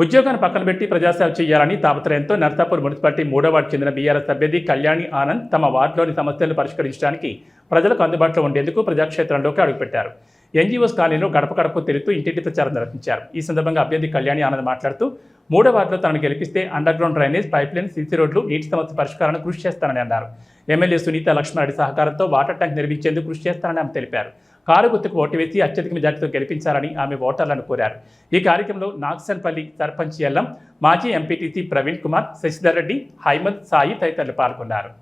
ఉద్యోగాన్ని పక్కన పెట్టి ప్రజాసేవ చేయాలని తాపత్రయంతో నర్సాపూర్ మున్సిపాలిటీ 3వ వార్డు చెందిన బీఆర్ఎస్ అభ్యర్థి కళ్యాణి ఆనంద్ తమ వార్డులోని సమస్యలను పరిష్కరించడానికి ప్రజలకు అందుబాటులో ఉండేందుకు ప్రజాక్షేత్రంలోకి అడుగుపెట్టారు. ఎన్జీఓస్ కాలనీలో గడప గడప తిరుగుతూ ఇంటింటి ప్రచారం నిర్వహించారు. ఈ సందర్భంగా అభ్యర్థి కళ్యాణి ఆనంద్ మాట్లాడుతూ 3వ వార్డులో తనను గెలిపిస్తే under ground drainage, pipeline, CC రోడ్లు, నీటి సమస్య పరిష్కారానికి కృషి చేస్తానని అన్నారు. ఎమ్మెల్యే సునీత లక్ష్మారెడ్డి సహకారంతో వాటర్ ట్యాంక్ నిర్మించేందుకు కృషి చేస్తానని ఆమె తెలిపారు. కారు గుర్తుకు ఓటు వేసి అత్యధిక మెజార్టీతో గెలిపించాలని ఆమె ఓటర్లను కోరారు. ఈ కార్యక్రమంలో నాగ్సన్పల్లి సర్పంచ్ ఎల్లం, మాజీ ఎంపీటీసీ ప్రవీణ్ కుమార్, శశిధర్ రెడ్డి, హైమద్, సాయి తదితరులు పాల్గొన్నారు.